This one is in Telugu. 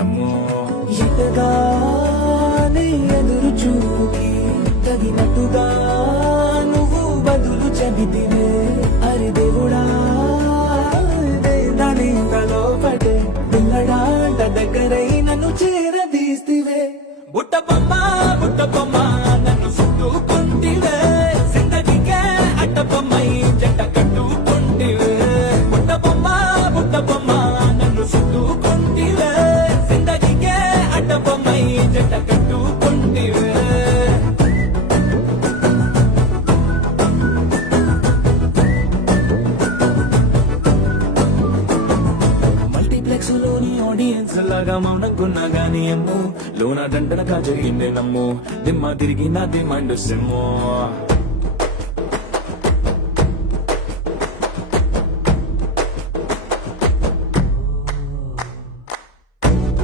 నమ్ము. ఎటగానే ఎదురు చూకి తగినట్టుగా నువ్వు బదులు చెబితివే. అరే దేవుడా దాని తలో పడే పిల్లడాంట దగ్గరై నన్ను చేరదీస్తివే. బుట్ట బొమ్మ నన్ను చుట్టుకుంటివే, జిందగీకే అట్ట బొమ్మై జంట కట్టుకుంటివే. బుట్ట బొమ్మ నన్ను చుట్టుకుంటివే, జిందగీకే అట్ట బొమ్మై జంట కట్టుకుంటివే. మల్టీప్లెక్స్ లోని ఆడియన్స్ లాగా మౌనంకున్నా గానీ అమ్ము, లోన దండనగా జరిగిందే నమ్ము, దిమ్మ తిరిగి నా డిమాండ్ సిమ్ము.